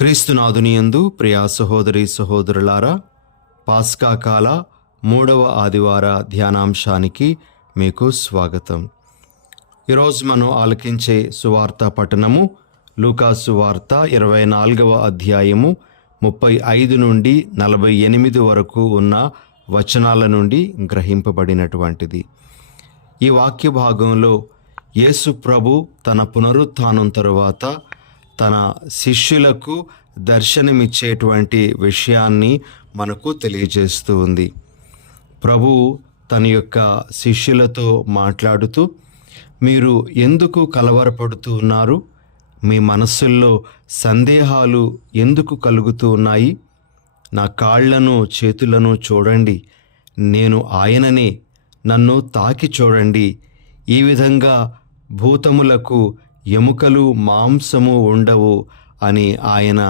క్రీస్తునాథునియందు ప్రియా సహోదరి సహోదరులారా, పాస్కా కాల 3వ ఆదివార ధ్యానాంశానికి మీకు స్వాగతం. ఈరోజు మనం ఆలకించే సువార్త పఠనము లూకాసు సువార్త 24వ అధ్యాయము 35 నుండి 48 వరకు ఉన్న వచనాల నుండి గ్రహింపబడినటువంటిది. ఈ వాక్య భాగంలో యేసు ప్రభు తన పునరుత్థానం తరువాత తన శిష్యులకు దర్శనమిచ్చేటువంటి విషయాన్ని మనకు తెలియజేస్తూ ఉంది. ప్రభువు తన యొక్క శిష్యులతో మాట్లాడుతూ, మీరు ఎందుకు కలవరపడుతూ ఉన్నారు? మీ మనస్సుల్లో సందేహాలు ఎందుకు కలుగుతూ ఉన్నాయి? నా కాళ్లను చేతులను చూడండి, నేను ఆయననే, నన్ను తాకి చూడండి. ఈ విధంగా భూతములకు ఎముకలు మాంసము ఉండవు అని ఆయన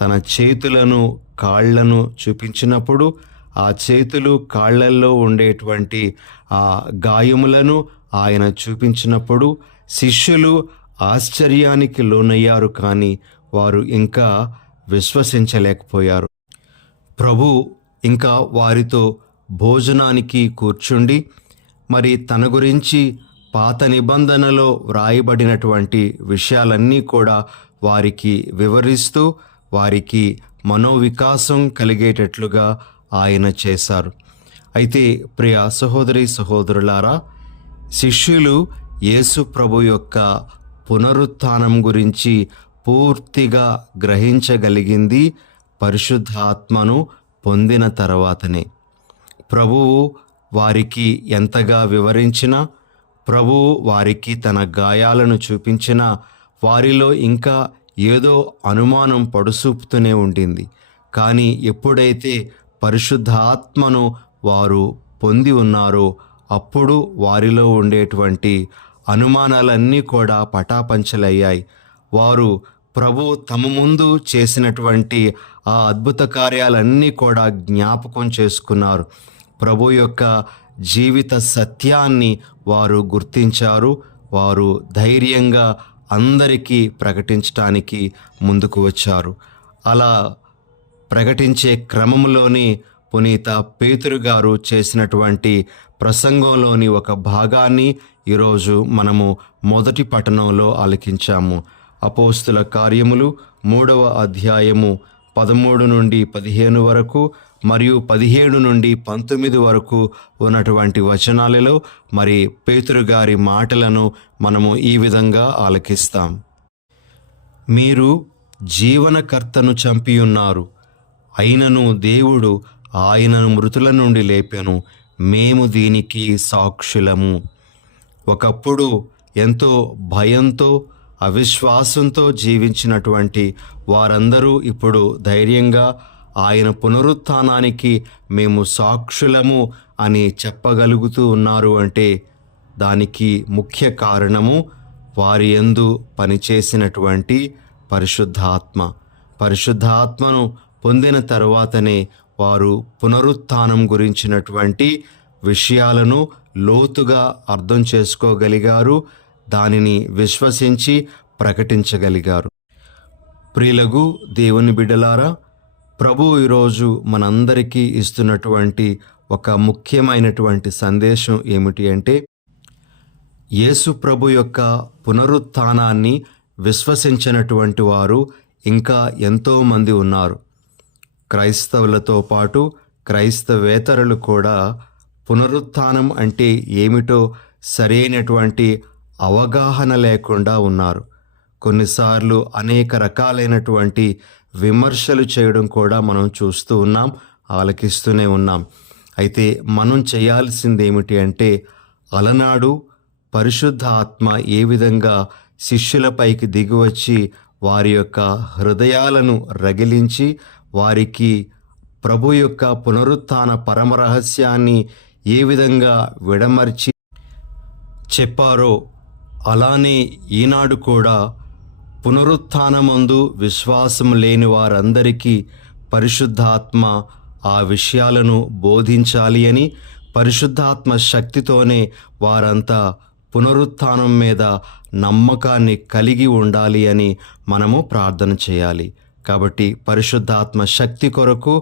తన చేతులను కాళ్లను చూపించినప్పుడు, ఆ చేతులు కాళ్లల్లో ఉండేటువంటి ఆ గాయములను ఆయన చూపించినప్పుడు శిష్యులు ఆశ్చర్యానికి లోనయ్యారు, కానీ వారు ఇంకా విశ్వసించలేకపోయారు. ప్రభు ఇంకా వారితో భోజనానికి కూర్చుండి మరి తన గురించి పాత నిబంధనలో వ్రాయబడినటువంటి విషయాలన్నీ కూడా వారికి వివరిస్తూ వారికి మనోవికాసం కలిగేటట్లుగా ఆయన చేశారు. అయితే ప్రియ సహోదరి సహోదరులారా, శిష్యులు యేసు ప్రభు యొక్క పునరుత్థానం గురించి పూర్తిగా గ్రహించగలిగింది పరిశుద్ధాత్మను పొందిన తర్వాతనే. ప్రభువు వారికి ఎంతగా వివరించినా, ప్రభువు వారికి తన గాయాలను చూపించినా వారిలో ఇంకా ఏదో అనుమానం పడుసూపుతూనే ఉండింది. కానీ ఎప్పుడైతే పరిశుద్ధాత్మను వారు పొంది ఉన్నారో అప్పుడు వారిలో ఉండేటువంటి అనుమానాలన్నీ కూడా పటాపంచలయ్యాయి. వారు ప్రభు తమ ముందు చేసినటువంటి ఆ అద్భుత కార్యాలన్నీ కూడా జ్ఞాపకం చేసుకున్నారు. ప్రభు యొక్క జీవిత సత్యాన్ని వారు గుర్తించారు. వారు ధైర్యంగా అందరికీ ప్రకటించడానికి ముందుకు వచ్చారు. అలా ప్రకటించే క్రమంలోని పునీత పేతురు గారు చేసినటువంటి ప్రసంగంలోని ఒక భాగాన్ని ఈరోజు మనము మొదటి పఠనంలో ఆలకించాము. అపోస్తుల కార్యములు 3వ అధ్యాయము 13 నుండి 15 వరకు మరియు 17 నుండి 19 వరకు ఉన్నటువంటి వచనాలలో మరి పేతురు గారి మాటలను మనము ఈ విధంగా ఆలకిస్తాం. మీరు జీవనకర్తను చంపియున్నారు, అయినను దేవుడు ఆయనను మృతుల నుండి లేపెను, మేము దీనికి సాక్షులము. ఒకప్పుడు ఎంతో భయంతో అవిశ్వాసంతో జీవించినటువంటి వారందరూ ఇప్పుడు ధైర్యంగా ఆయన పునరుత్థానానికి మేము సాక్షులము అని చెప్పగలుగుతూ ఉన్నారు. అంటే దానికి ముఖ్య కారణము వారి యందు పనిచేసినటువంటి పరిశుద్ధాత్మను పొందిన తరువాతనే వారు పునరుత్థానం గురించినటువంటి విషయాలను లోతుగా అర్థం చేసుకోగలిగారు, దానిని విశ్వసించి ప్రకటించగలిగారు. ప్రియులగు దేవుని బిడ్డలారా, ప్రభు ఈరోజు మనందరికీ ఇస్తున్నటువంటి ఒక ముఖ్యమైనటువంటి సందేశం ఏమిటి అంటే, యేసు ప్రభు యొక్క పునరుత్థానాన్ని విశ్వసించినటువంటి వారు ఇంకా ఎంతోమంది ఉన్నారు. క్రైస్తవులతో పాటు క్రైస్తవేతరులు కూడా పునరుత్థానం అంటే ఏమిటో సరైనటువంటి అవగాహన లేకుండా ఉన్నారు. కొన్నిసార్లు అనేక రకాలైనటువంటి విమర్శలు చేయడం కూడా మనం చూస్తూ ఉన్నాం, ఆలకిస్తూనే ఉన్నాం. అయితే మనం చేయాల్సింది ఏమిటి అంటే, అలనాడు పరిశుద్ధ ఆత్మ ఏ విధంగా శిష్యులపైకి దిగివచ్చి వారి యొక్క హృదయాలను రగిలించి వారికి ప్రభు యొక్క పునరుత్థాన పరమరహస్యాన్ని ఏ విధంగా విడమర్చి చెప్పారో, అలానే ఈనాడు కూడా పునరుత్థానమందు విశ్వాసం లేని వారందరికీ పరిశుద్ధాత్మ ఆ విషయాలను బోధించాలి అని, పరిశుద్ధాత్మ శక్తితోనే వారంతా పునరుత్థానం మీద నమ్మకాన్ని కలిగి ఉండాలి అని మనము ప్రార్థన చేయాలి. కాబట్టి పరిశుద్ధాత్మ శక్తి కొరకు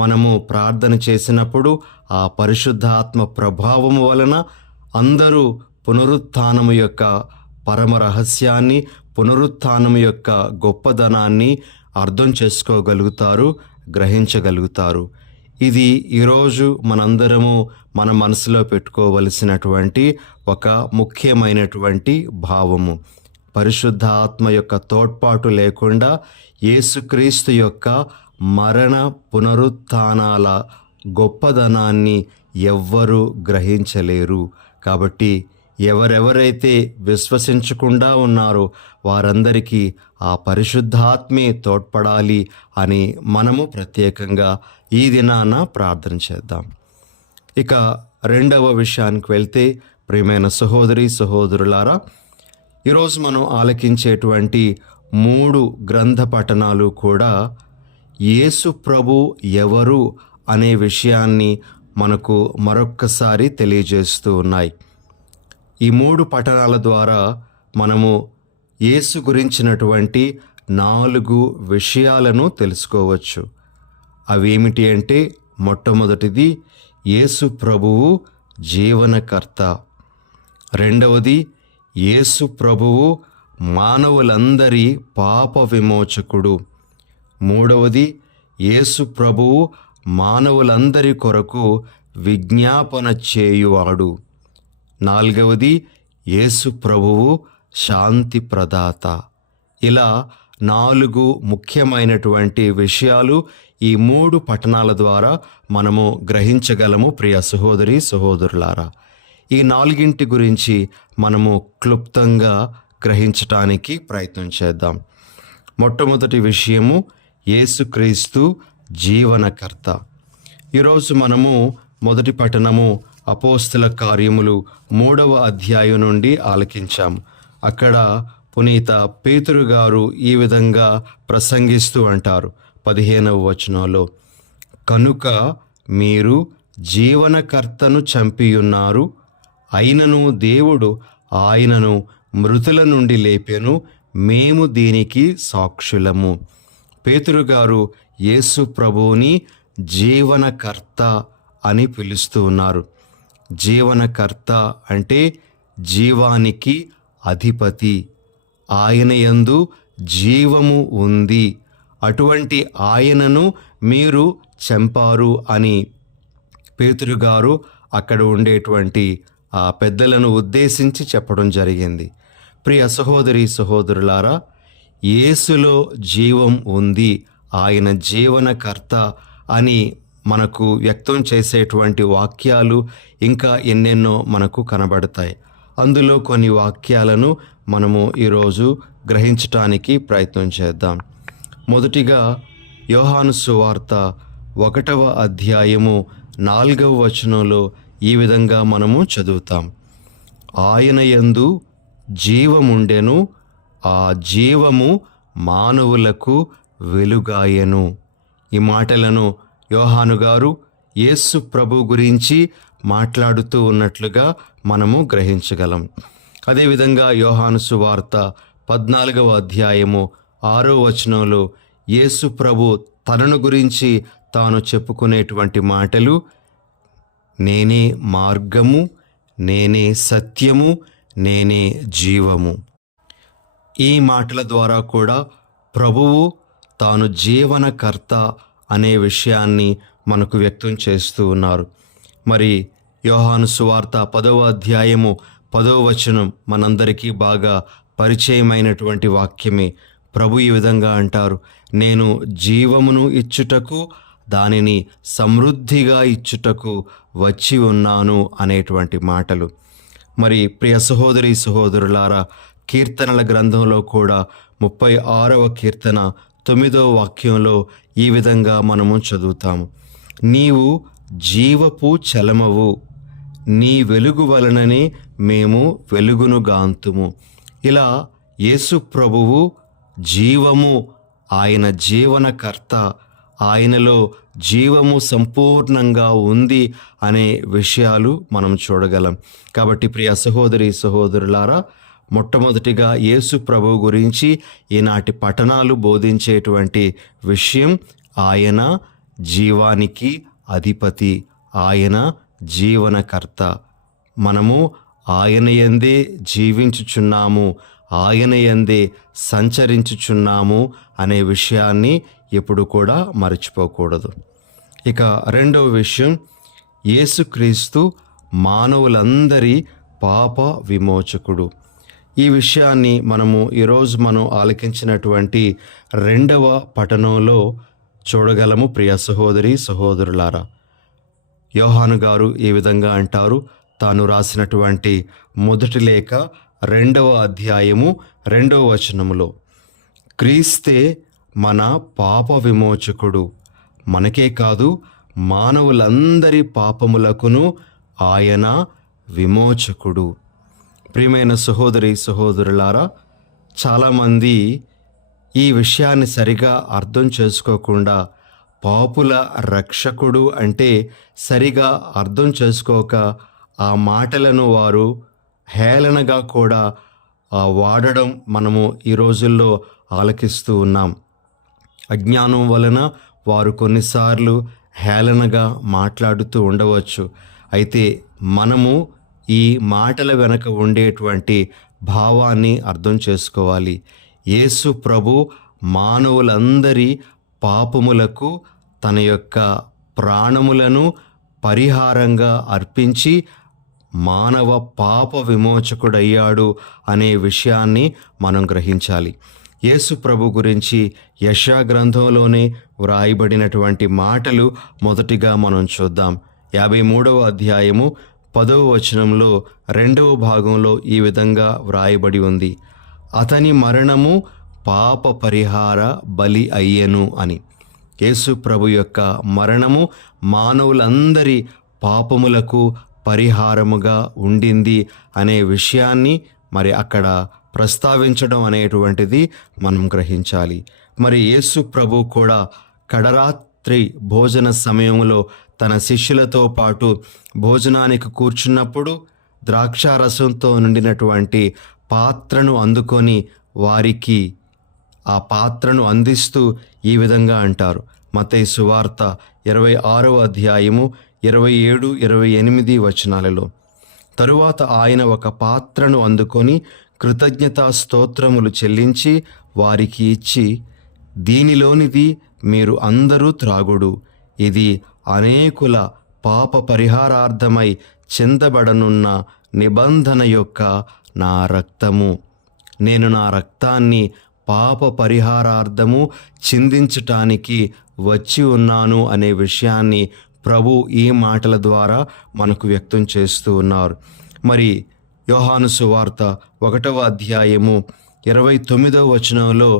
మనము ప్రార్థన చేసినప్పుడు ఆ పరిశుద్ధాత్మ ప్రభావము వలన అందరూ పునరుత్థానము యొక్క పరమ రహస్యాన్ని, పునరుత్థానము యొక్క గొప్పదనాన్ని అర్థం చేసుకోగలుగుతారు, గ్రహించగలుగుతారు. ఇది ఈరోజు మనందరము మన మనసులో పెట్టుకోవలసినటువంటి ఒక ముఖ్యమైనటువంటి భావము. పరిశుద్ధ ఆత్మ యొక్క తోడ్పాటు లేకుండా యేసుక్రీస్తు యొక్క మరణ పునరుత్థానాల గొప్పదనాన్ని ఎవ్వరూ గ్రహించలేరు. కాబట్టి ఎవరెవరైతే విశ్వసించకుండా ఉన్నారో వారందరికీ ఆ పరిశుద్ధాత్మే తోడ్పడాలి అని మనము ప్రత్యేకంగా ఈ దినాన ప్రార్థన చేద్దాం. ఇక రెండవ విషయానికి వెళ్తే, ప్రియమైన సహోదరి సహోదరులారా, ఈరోజు మనం ఆలకించేటువంటి 3 గ్రంథ పఠనాలు కూడా యేసు ప్రభు ఎవరు అనే విషయాన్ని మనకు మరొక్కసారి తెలియజేస్తూ ఉన్నాయి. ఈ 3 పఠనాల ద్వారా మనము యేసు గురించినటువంటి 4 విషయాలను తెలుసుకోవచ్చు. అవేమిటి అంటే, మొట్టమొదటిది యేసు ప్రభువు జీవనకర్త. రెండవది యేసు ప్రభువు మానవులందరి పాప విమోచకుడు. మూడవది యేసు ప్రభువు మానవులందరి కొరకు విజ్ఞాపన చేయువాడు. నాలుగవది యేసు ప్రభువు శాంతి ప్రదాత. ఇలా 4 ముఖ్యమైనటువంటి విషయాలు ఈ 3 పఠనాల ద్వారా మనము గ్రహించగలము. ప్రియ సహోదరి సహోదరులారా, ఈ 4 గురించి మనము క్లుప్తంగా గ్రహించటానికి ప్రయత్నం చేద్దాం. మొట్టమొదటి విషయము యేసుక్రీస్తు జీవనకర్త. ఈరోజు మనము మొదటి పఠనము అపోస్తల కార్యములు 3వ అధ్యాయం నుండి ఆలకించాము. అక్కడ పునీత పేతురు గారు ఈ విధంగా ప్రసంగిస్తూ అంటారు 15వ వచనంలో, కనుక మీరు జీవనకర్తను చంపియున్నారు, అయినను దేవుడు ఆయనను మృతుల నుండి లేపెను, మేము దీనికి సాక్షులము. పేతురు గారు యేసు ప్రభువుని జీవనకర్త అని పిలుస్తూ ఉన్నారు. జీవనకర్త అంటే జీవానికి అధిపతి, ఆయన యందు జీవము ఉంది, అటువంటి ఆయనను మీరు చంపారు అని పేతురు గారు అక్కడ ఉండేటువంటి ఆ పెద్దలను ఉద్దేశించి చెప్పడం జరిగింది. ప్రియ సహోదరి సహోదరులారా, యేసులో జీవం ఉంది, ఆయన జీవనకర్త అని మనకు వ్యక్తం చేసేటువంటి వాక్యాలు ఇంకా ఎన్నెన్నో మనకు కనబడతాయి. అందులో కొన్ని వాక్యాలను మనము ఈరోజు గ్రహించటానికి ప్రయత్నం చేద్దాం. మొదటిగా యోహాను సువార్త 1వ అధ్యాయము 4వ వచనంలో ఈ విధంగా మనము చదువుతాం, ఆయన యందు జీవముండెను, ఆ జీవము మానవులకు వెలుగాయెను. ఈ మాటలను యోహాను గారు యేసు ప్రభు గురించి మాట్లాడుతూ ఉన్నట్లుగా మనము గ్రహించగలం. అదేవిధంగా యోహాను సువార్త 14వ అధ్యాయము 6వ వచనంలో యేసు ప్రభు తనను గురించి తాను చెప్పుకునేటువంటి మాటలు, నేనే మార్గము, నేనే సత్యము, నేనే జీవము. ఈ మాటల ద్వారా కూడా ప్రభువు తాను జీవనకర్త అనే విషయాన్ని మనకు వ్యక్తం చేస్తూ ఉన్నారు. మరి యోహాను సువార్త 10వ అధ్యాయము 10వ వచనం మనందరికీ బాగా పరిచయమైనటువంటి వాక్యమే. ప్రభు ఈ విధంగా అంటారు, నేను జీవమును ఇచ్చుటకు, దానిని సమృద్ధిగా ఇచ్చుటకు వచ్చి ఉన్నాను అనేటువంటి మాటలు. మరి ప్రియ సహోదరి సహోదరులారా, కీర్తనల గ్రంథంలో కూడా 36వ కీర్తన 9వ వాక్యంలో ఈ విధంగా మనము చదువుతాము, నీవు జీవపు చలమవు, నీ వెలుగు వలననే మేము వెలుగును గాంతుము. ఇలా యేసు ప్రభువు జీవము, ఆయన జీవనకర్త, ఆయనలో జీవము సంపూర్ణంగా ఉంది అనే విషయాలు మనం చూడగలం. కాబట్టి ప్రియ సహోదరి సహోదరులారా, మొట్టమొదటిగా యేసు ప్రభువు గురించి ఈనాటి పఠనాలు బోధించేటువంటి విషయం, ఆయన జీవానికి అధిపతి, ఆయన జీవనకర్త. మనము ఆయన యందే జీవించుచున్నాము, ఆయన యందే సంచరించుచున్నాము అనే విషయాన్ని ఎప్పుడు కూడా మర్చిపోకూడదు. ఇక రెండవ విషయం, యేసుక్రీస్తు మానవులందరి పాప విమోచకుడు. ఈ విషయాన్ని ఈరోజు మనం ఆలకించినటువంటి రెండవ పఠనంలో చూడగలము. ప్రియ సహోదరి సహోదరులారా, యోహాను గారు ఈ విధంగా అంటారు, తాను రాసినటువంటి మొదటి లేఖ 2వ అధ్యాయము 2వ వచనములో, క్రీస్తే మన పాప విమోచకుడు, మనకే కాదు మానవులందరి పాపములకును ఆయన విమోచకుడు. ప్రియమైన సహోదరి సహోదరులారా, చాలామంది ఈ విషయాన్ని సరిగా అర్థం చేసుకోకుండా పాపుల రక్షకుడు అంటే సరిగా అర్థం చేసుకోక ఆ మాటలను వారు హేళనగా కూడా వాడడం మనము ఈ రోజుల్లో ఆలకిస్తూ ఉన్నాం. అజ్ఞానం వలన వారు కొన్నిసార్లు హేళనగా మాట్లాడుతూ ఉండవచ్చు. అయితే మనము ఈ మాటల వెనక ఉండేటువంటి భావాన్ని అర్థం చేసుకోవాలి. యేసు ప్రభు మానవులందరి పాపములకు తన యొక్క ప్రాణములను పరిహారంగా అర్పించి మానవ పాప విమోచకుడయ్యాడు అనే విషయాన్ని మనం గ్రహించాలి. యేసు ప్రభు గురించి యెషయా గ్రంథంలోనే వ్రాయబడినటువంటి మాటలు మొదటిగా మనం చూద్దాం. 53వ అధ్యాయము 10వ వచనంలో 2వ భాగంలో ఈ విధంగా వ్రాయబడి ఉంది, అతని మరణము పాప పరిహార బలి అయ్యెను అని. యేసు ప్రభు యొక్క మరణము మానవులందరి పాపములకు పరిహారముగా ఉండింది అనే విషయాన్ని అక్కడ ప్రస్తావించడం అనేటువంటిది మనం గ్రహించాలి. యేసు ప్రభు కూడా కడరాత్రి భోజన సమయంలో తన శిష్యులతో పాటు భోజనానికి కూర్చున్నప్పుడు ద్రాక్షారసంతో నిండినటువంటి పాత్రను అందుకొని వారికి ఆ పాత్రను అందిస్తూ ఈ విధంగా అంటారు. మత్తయి సువార్త 26వ అధ్యాయము 27, 28 వచనాలలో, తరువాత ఆయన ఒక పాత్రను అందుకొని కృతజ్ఞతా స్తోత్రములు చెల్లించి వారికి ఇచ్చి, దీనిలోనిది మీరు అందరూ త్రాగుడు, ఇది అనేకుల పాప పరిహారార్థమై చిందబడనున్న నిబంధన యొక్క నా రక్తము, నేను నా రక్తాన్ని పాప పరిహారార్థము చిందించటానికి వచ్చి ఉన్నాను అనే విషయాన్ని ప్రభు ఈ మాటల ద్వారా మనకు వ్యక్తం చేస్తూ ఉన్నారు. యోహాను సువార్త 1వ అధ్యాయము 29వ వచనంలో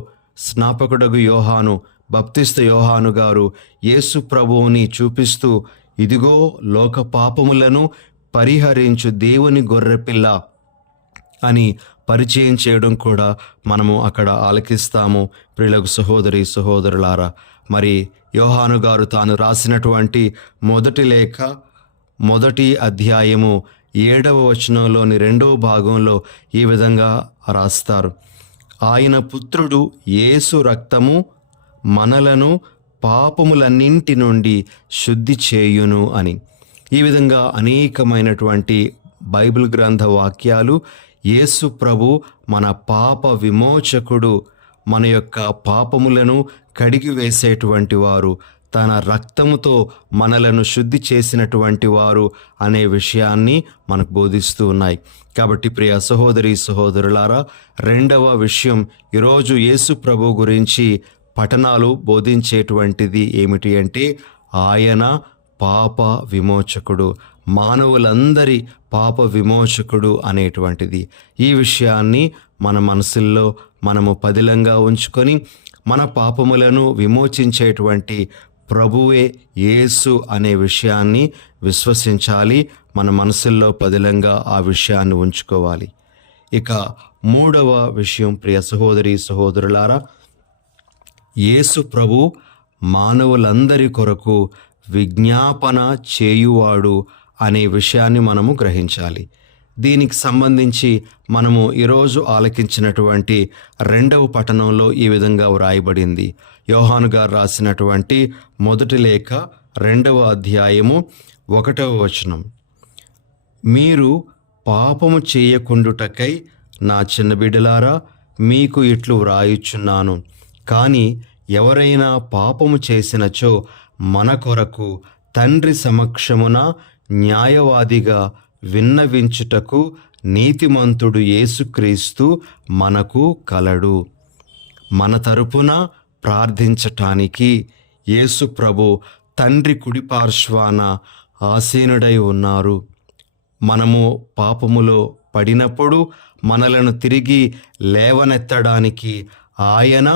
స్నాపకుడగు యోహాను, బప్తిస్త యోహాను గారు యేసు ప్రభువుని చూపిస్తూ, ఇదిగో లోక పాపములను పరిహరించు దేవుని గొర్రెపిల్ల అని పరిచయం చేయడం కూడా మనము అక్కడ ఆలకిస్తాము. ప్రియులకు సహోదరి సహోదరులారా, యోహాను గారు తాను రాసినటువంటి మొదటి లేఖ 1వ అధ్యాయము 7వ వచనంలోని 2వ భాగంలో ఈ విధంగా రాస్తారు, ఆయన పుత్రుడు యేసు రక్తము మనలను పాపములన్నింటి నుండి శుద్ధి చేయును అని. ఈ విధంగా అనేకమైనటువంటి బైబిల్ గ్రంథ వాక్యాలు యేసు ప్రభు మన పాప విమోచకుడు, మన యొక్క పాపములను కడిగి వేసేటువంటి వారు, తన రక్తముతో మనలను శుద్ధి చేసినటువంటి వారు అనే విషయాన్ని మనకు బోధిస్తూ ఉన్నాయి. కాబట్టి ప్రియ సహోదరి సహోదరులారా, రెండవ విషయం ఈరోజు యేసు ప్రభు గురించి పఠనాలు బోధించేటువంటిది ఏమిటి అంటే, ఆయన పాప విమోచకుడు, మానవులందరి పాప విమోచకుడు అనేటువంటిది. ఈ విషయాన్ని మన మనసుల్లో మనము పదిలంగా ఉంచుకొని మన పాపములను విమోచించేటువంటి ప్రభువే యేసు అనే విషయాన్ని విశ్వసించాలి. మన మనసుల్లో పదిలంగా ఆ విషయాన్ని ఉంచుకోవాలి. ఇక మూడవ విషయం ప్రియ సహోదరి సహోదరులారా, యేసు ప్రభు మానవులందరి కొరకు విజ్ఞాపన చేయువాడు అనే విషయాన్ని మనము గ్రహించాలి. దీనికి సంబంధించి మనము ఈరోజు ఆలకించినటువంటి 2వ పఠనంలో ఈ విధంగా వ్రాయబడింది. యోహాను గారు రాసినటువంటి మొదటి లేఖ 2వ అధ్యాయము 1వ వచనం. మీరు పాపము చేయకుండుటకై నా చిన్న బిడ్డలారా మీకు ఇట్లు వ్రాయుచున్నాను. కానీ ఎవరైనా పాపము చేసినచో మన కొరకు తండ్రి సమక్షమున న్యాయవాదిగా విన్నవించుటకు నీతిమంతుడు యేసుక్రీస్తు మనకు కలడు. మన తరపున ప్రార్థించటానికి యేసు ప్రభు తండ్రి కుడిపార్శ్వాన ఆసీనుడై ఉన్నారు. మనము పాపములో పడినప్పుడు మనలను తిరిగి లేవనెత్తడానికి ఆయన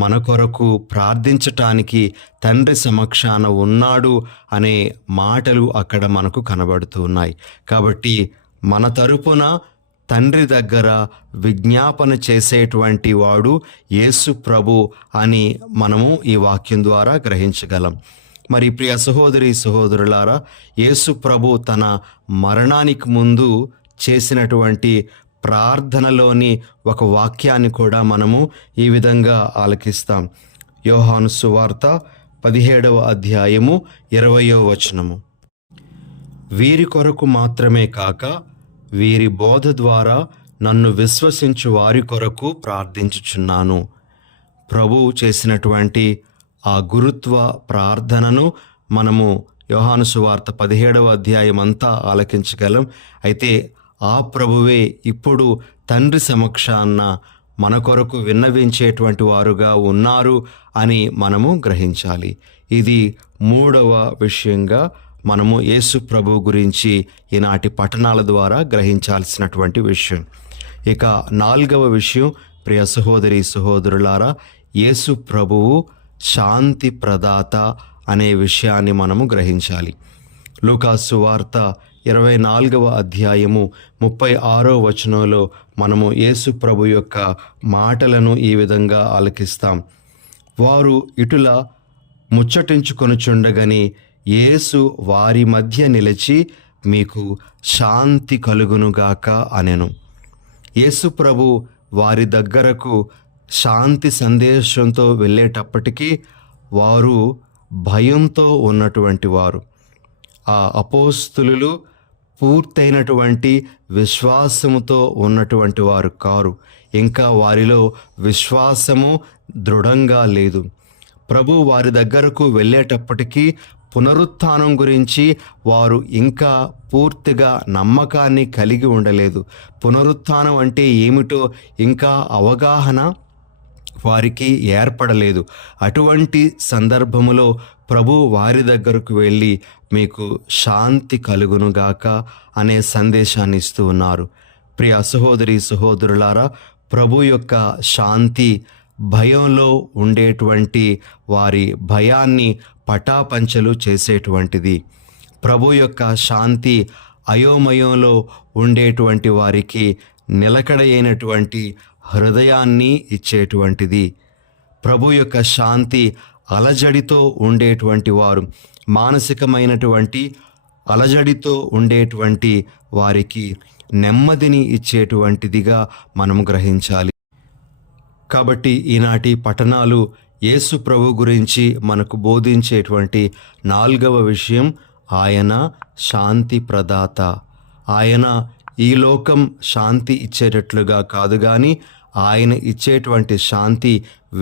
మన కొరకు ప్రార్థించటానికి తండ్రి సమక్షాన ఉన్నాడు అనే మాటలు అక్కడ మనకు కనబడుతూ ఉన్నాయి. కాబట్టి మన తరపున తండ్రి దగ్గర విజ్ఞాపన చేసేటువంటి వాడు యేసు ప్రభు అని మనము ఈ వాక్యం ద్వారా గ్రహించగలం. మరి ప్రియ సహోదరి సహోదరులారా, యేసు ప్రభు తన మరణానికి ముందు చేసినటువంటి ప్రార్థనలోని ఒక వాక్యాన్ని కూడా మనము ఈ విధంగా ఆలకిస్తాం. యోహాను సువార్త 17వ అధ్యాయము 20వ వచనము. వీరి కొరకు మాత్రమే కాక వీరి బోధ ద్వారా నన్ను విశ్వసించు వారి కొరకు ప్రార్థించుచున్నాను. ప్రభువు చేసినటువంటి ఆ గురుత్వ ప్రార్థనను మనము యోహాను సువార్త 17వ అధ్యాయం అంతా ఆలకించగలం. అయితే ఆ ప్రభువే ఇప్పుడు తండ్రి సమక్షాన మన కొరకు విన్నవించేటువంటి వారుగా ఉన్నారు అని మనము గ్రహించాలి. ఇది 3వ విషయంగా మనము యేసు ప్రభు గురించి ఈనాటి పఠనాల ద్వారా గ్రహించాల్సినటువంటి విషయం. ఇక 4వ విషయం, ప్రియ సహోదరి సహోదరులారా, యేసు ప్రభువు శాంతి ప్రదాత అనే విషయాన్ని మనము గ్రహించాలి. లూకాసు సువార్త 24వ అధ్యాయము 36వ వచనంలో మనము యేసు ప్రభు యొక్క మాటలను ఈ విధంగా ఆలకిస్తాం. వారు ఇటుల ముచ్చటించుకొనుచుండగని యేసు వారి మధ్య నిలిచి మీకు శాంతి కలుగునుగాక అనెను. యేసు ప్రభు వారి దగ్గరకు శాంతి సందేశంతో వెళ్ళేటప్పటికీ వారు భయంతో ఉన్నటువంటి వారు. ఆ అపోస్తులు పూర్తయినటువంటి విశ్వాసముతో ఉన్నటువంటి వారు కారు. ఇంకా వారిలో విశ్వాసము దృఢంగా లేదు. ప్రభు వారి దగ్గరకు వెళ్ళేటప్పటికీ పునరుత్థానం గురించి వారు ఇంకా పూర్తిగా నమ్మకాన్ని కలిగి ఉండలేదు. పునరుత్థానం అంటే ఏమిటో ఇంకా అవగాహన వారికి ఏర్పడలేదు. అటువంటి సందర్భములో ప్రభు వారి దగ్గరకు వెళ్ళి మీకు శాంతి కలుగునుగాక అనే సందేశాన్ని ఇస్తూ ఉన్నారు. ప్రియ సహోదరి సహోదరులారా, ప్రభు యొక్క శాంతి భయంలో ఉండేటువంటి వారి భయాన్ని పటాపంచలు చేసేటువంటిది. ప్రభు యొక్క శాంతి అయోమయంలో ఉండేటువంటి వారికి నిలకడైనటువంటి హృదయాన్ని ఇచ్చేటువంటిది. ప్రభు యొక్క శాంతి అలజడితో ఉండేటువంటి వారు, మానసికమైనటువంటి అలజడితో ఉండేటువంటి వారికి నెమ్మదిని ఇచ్చేటువంటిదిగా మనం గ్రహించాలి. కాబట్టి ఈనాటి పఠనాలు యేసు ప్రభు గురించి మనకు బోధించేటువంటి 4వ విషయం, ఆయన శాంతి ప్రదాత. ఆయన ఈ లోకం శాంతి ఇచ్చేటట్లుగా కాదు, కానీ ఆయన ఇచ్చేటువంటి శాంతి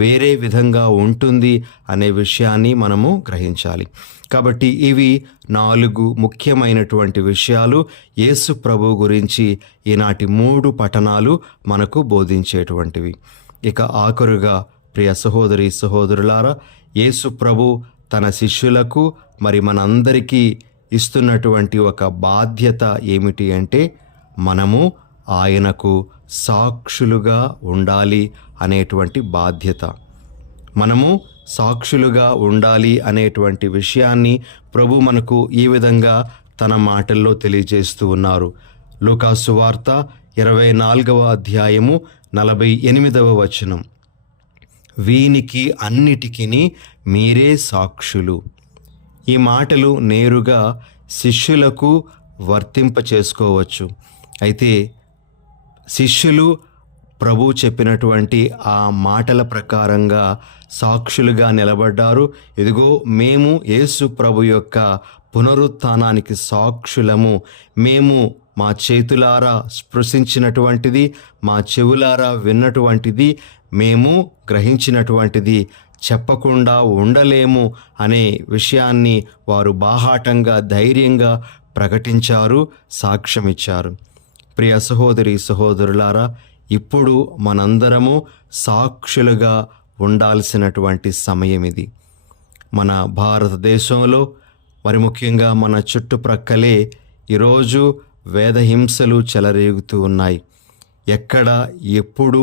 వేరే విధంగా ఉంటుంది అనే విషయాన్ని మనము గ్రహించాలి. కాబట్టి ఇవి 4 ముఖ్యమైనటువంటి విషయాలు యేసు ప్రభు గురించి ఈనాటి 3 పఠనాలు మనకు బోధించేటువంటివి. ఇక ఆఖరుగా ప్రియ సహోదరి సహోదరులారా, యేసు ప్రభు తన శిష్యులకు మరి మనందరికీ ఇస్తున్నటువంటి ఒక బాధ్యత ఏమిటి అంటే, మనము ఆయనకు సాక్షులుగా ఉండాలి అనేటువంటి బాధ్యత. మనము సాక్షులుగా ఉండాలి అనేటువంటి విషయాన్ని ప్రభు మనకు ఈ విధంగా తన మాటల్లో తెలియజేస్తూ ఉన్నారు. లూకాసు సువార్త 24వ అధ్యాయము 48వ వచనం. వీనికి అన్నిటికీ మీరే సాక్షులు. ఈ మాటలు నేరుగా శిష్యులకు వర్తింప చేసుకోవచ్చు. అయితే శిష్యులు ప్రభు చెప్పినటువంటి ఆ మాటల ప్రకారంగా సాక్షులుగా నిలబడ్డారు. ఇదిగో మేము యేసు ప్రభు యొక్క పునరుత్థానానికి సాక్షులము. మేము మా చేతులారా స్పృశించినటువంటిది, మా చెవులారా విన్నటువంటిది, మేము గ్రహించినటువంటిది చెప్పకుండా ఉండలేము అనే విషయాన్ని వారు బాహాటంగా ధైర్యంగా ప్రకటించారు, సాక్ష్యమిచ్చారు. ప్రియ సహోదరి సహోదరులారా, ఇప్పుడు మనందరము సాక్షులుగా ఉండాల్సినటువంటి సమయం ఇది. మన భారతదేశంలో మరి ముఖ్యంగా మన చుట్టుప్రక్కలే ఈరోజు వేదహింసలు చెలరేగుతూ ఉన్నాయి. ఎక్కడ ఎప్పుడు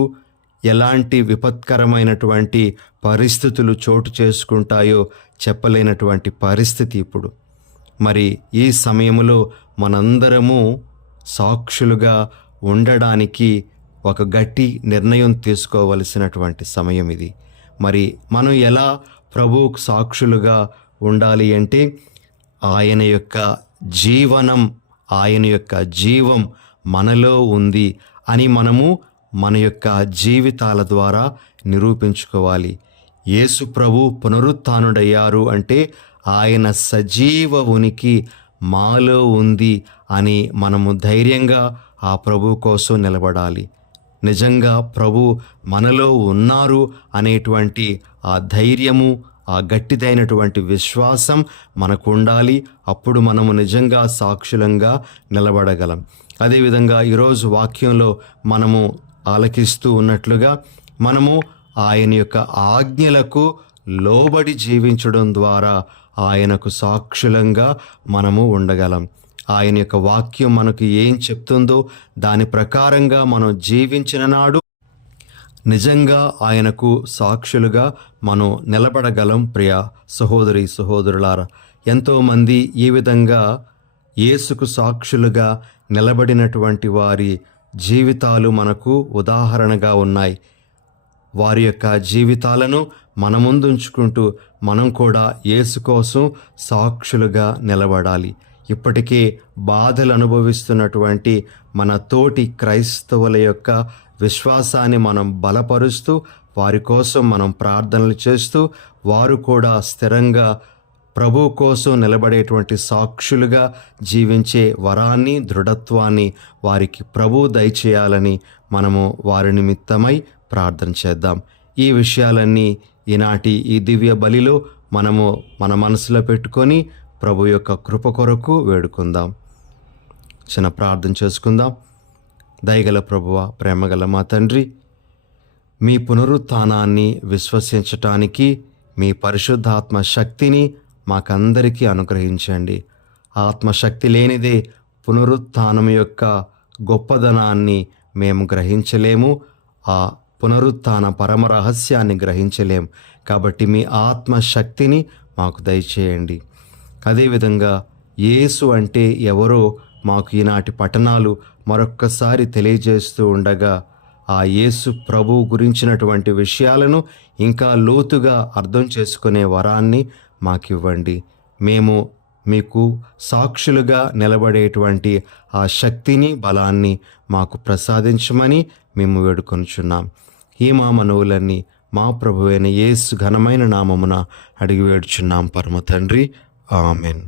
ఎలాంటి విపత్కరమైనటువంటి పరిస్థితులు చోటు చేసుకుంటాయో చెప్పలేనటువంటి పరిస్థితి ఇప్పుడు. మరి ఈ సమయంలో మనందరము సాక్షులుగా ఉండడానికి ఒక గట్టి నిర్ణయం తీసుకోవలసినటువంటి సమయం ఇది. మరి మనం ఎలా ప్రభువుకు సాక్షులుగా ఉండాలి అంటే, ఆయన యొక్క జీవనం, ఆయన యొక్క జీవం మనలో ఉంది అని మనము మన యొక్క జీవితాల ద్వారా నిరూపించుకోవాలి. యేసు ప్రభు పునరుత్థానుడయ్యారు అంటే ఆయన సజీవ ఉనికి మాలో ఉంది అని మనము ధైర్యంగా ఆ ప్రభు కోసం నిలబడాలి. నిజంగా ప్రభు మనలో ఉన్నారు అనేటువంటి ఆ ధైర్యము, ఆ గట్టిదైనటువంటి విశ్వాసం మనకు ఉండాలి. అప్పుడు మనము నిజంగా సాక్షులంగా నిలబడగలం. అదేవిధంగా ఈరోజు వాక్యంలో మనము ఆలకిస్తూ ఉన్నట్లుగా మనము ఆయన యొక్క ఆజ్ఞలకు లోబడి జీవించడం ద్వారా ఆయనకు సాక్షులంగా మనము ఉండగలం. ఆయన యొక్క వాక్యం మనకు ఏం చెప్తుందో దాని ప్రకారంగా మనం జీవించిన నాడు నిజంగా ఆయనకు సాక్షులుగా మనం నిలబడగలం. ప్రియ సహోదరి సహోదరులారా, ఎంతోమంది ఈ విధంగా యేసుకు సాక్షులుగా నిలబడినటువంటి వారి జీవితాలు మనకు ఉదాహరణగా ఉన్నాయి. వారి యొక్క జీవితాలను మన ముందుంచుకుంటూ మనం కూడా యేసు కోసం సాక్షులుగా నిలబడాలి. ఇప్పటికే బాధలు అనుభవిస్తున్నటువంటి మన తోటి క్రైస్తవుల యొక్క విశ్వాసాన్ని మనం బలపరుస్తూ వారి కోసం మనం ప్రార్థనలు చేస్తూ వారు కూడా స్థిరంగా ప్రభు కోసం నిలబడేటువంటి సాక్షులుగా జీవించే వరాన్ని, దృఢత్వాన్ని వారికి ప్రభు దయచేయాలని మనము వారి నిమిత్తమై ప్రార్థన చేద్దాం. ఈ విషయాలన్నీ ఈనాటి ఈ దివ్య బలిలో మనము మన మనసులో పెట్టుకొని ప్రభు యొక్క కృప కొరకు వేడుకుందాం. చిన్న ప్రార్థన చేసుకుందాం. దయగల ప్రభువా, ప్రేమగల మా తండ్రి, మీ పునరుత్థానాన్ని విశ్వసించటానికి మీ పరిశుద్ధాత్మ శక్తిని మాకందరికీ అనుగ్రహించండి. ఆత్మశక్తి లేనిదే పునరుత్థానం యొక్క గొప్పదనాన్ని మేము గ్రహించలేము, ఆ పునరుత్థాన పరమ రహస్యాన్ని గ్రహించలేం. కాబట్టి మీ ఆత్మశక్తిని మాకు దయచేయండి. అదేవిధంగా యేసు అంటే ఎవరో మాకు ఈనాటి పఠనాలు మరొక్కసారి తెలియజేస్తూ ఉండగా ఆ యేసు ప్రభు గురించినటువంటి విషయాలను ఇంకా లోతుగా అర్థం చేసుకునే వరాన్ని మాకివ్వండి. మేము మీకు సాక్షులుగా నిలబడేటువంటి ఆ శక్తిని, బలాన్ని మాకు ప్రసాదించమని మేము వేడుకొనుచున్నాం. ఈ మా మనవులన్నీ మా ప్రభువైన యేసు ఘనమైన నామమున అడిగి వేడుచున్నాం పరమ తండ్రి. ఆమెన్.